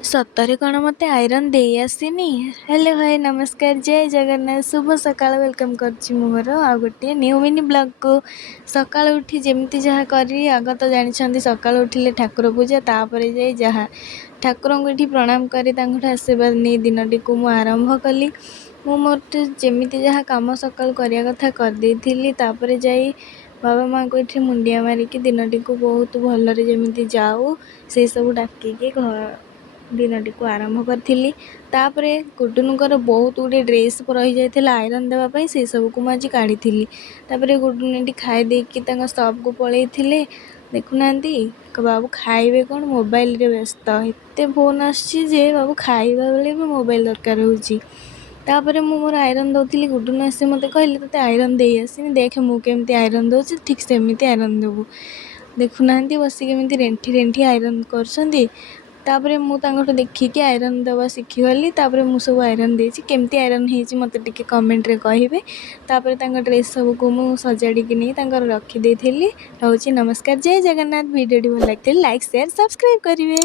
ସତରେ କ'ଣ ମୋତେ ଆଇରନ୍ ଦେଇ ଆସିନି? ହ୍ୟାଲୋ ହାଏ ନମସ୍କାର, ଜୟ ଜଗନ୍ନାଥ, ଶୁଭ ସକାଳ। ୱେଲକମ୍ କରୁଛି ମୁଁ ମୋର ଆଉ ଗୋଟିଏ ନ୍ୟୁ ମିନି ବ୍ଲଗ୍କୁ। ସକାଳୁ ଉଠି ଯେମିତି ଯାହା କରି, ଆଗ ତ ଜାଣିଛନ୍ତି ସକାଳୁ ଉଠିଲେ ଠାକୁର ପୂଜା, ତାପରେ ଯାଇ ଯାହା ଠାକୁରଙ୍କୁ ଏଠି ପ୍ରଣାମ କରି ତାଙ୍କଠୁ ଆଶୀର୍ବାଦ ନେଇ ଦିନଟିକୁ ମୁଁ ଆରମ୍ଭ କଲି। ମୁଁ ମୋର ଯେମିତି ଯାହା କାମ ସକାଳୁ କରିବା କଥା କରିଦେଇଥିଲି। ତାପରେ ଯାଇ ବାବା ମାଆଙ୍କୁ ଏଠି ମୁଣ୍ଡିଆ ମାରିକି ଦିନଟିକୁ ବହୁତ ଭଲରେ ଯେମିତି ଯାଉ ସେସବୁ ଡାକିକି ଦିନଟିକୁ ଆରମ୍ଭ କରିଥିଲି। ତାପରେ ଗୁଡୁନୁଙ୍କର ବହୁତ ଗୁଡ଼ିଏ ଡ୍ରେସ୍ ରହିଯାଇଥିଲା ଆଇରନ୍ ଦେବା ପାଇଁ, ସେସବୁକୁ ମୁଁ ଆଜି କାଢ଼ିଥିଲି। ତାପରେ ଗୁଡୁନୁ ଏଠି ଖାଇ ଦେଇକି ତାଙ୍କ ସପ୍କୁ ପଳେଇଥିଲେ। ଦେଖୁନାହାନ୍ତି ବାବୁ ଖାଇବେ କ'ଣ, ମୋବାଇଲରେ ବ୍ୟସ୍ତ। ଏତେ ଫୋନ୍ ଆସୁଛି ଯେ ବାବୁ ଖାଇବା ବେଳେ ବି ମୋବାଇଲ ଦରକାର ହେଉଛି। ତାପରେ ମୁଁ ମୋର ଆଇରନ୍ ଦେଉଥିଲି, ଗୁଡୁନୁ ଆସି ମୋତେ କହିଲେ ତୋତେ ଆଇରନ୍ ଦେଇ ଆସିନି, ଦେଖେ ମୁଁ କେମିତି ଆଇରନ୍ ଦେଉଛି, ଠିକ୍ ସେମିତି ଆଇରନ୍ ଦେବୁ। ଦେଖୁନାହାନ୍ତି ବସିକି କେମିତି ରେଣ୍ଠି ରେଣ୍ଠି ଆଇରନ୍ କରୁଛନ୍ତି। ତାପରେ ମୁଁ ତାଙ୍କଠୁ ଦେଖିକି ଆଇରନ୍ ଦେବା ଶିଖିଗଲି। ତାପରେ ମୁଁ ସବୁ ଆଇରନ୍ ଦେଇଛି, କେମିତି ଆଇରନ୍ ହେଇଛି ମୋତେ ଟିକେ କମେଣ୍ଟରେ କହିବେ। ତାପରେ ତାଙ୍କ ଡ୍ରେସ୍ ସବୁକୁ ମୁଁ ସଜାଡ଼ିକି ନେଇ ତାଙ୍କର ରଖିଦେଇଥିଲି। ରହୁଛି ନମସ୍କାର, ଜୟ ଜଗନ୍ନାଥ। ଭିଡ଼ିଓଟି ଭଲ ଲାଗିଥିଲେ ଲାଇକ୍, ସେୟାର, ସବସ୍କ୍ରାଇବ୍ କରିବେ।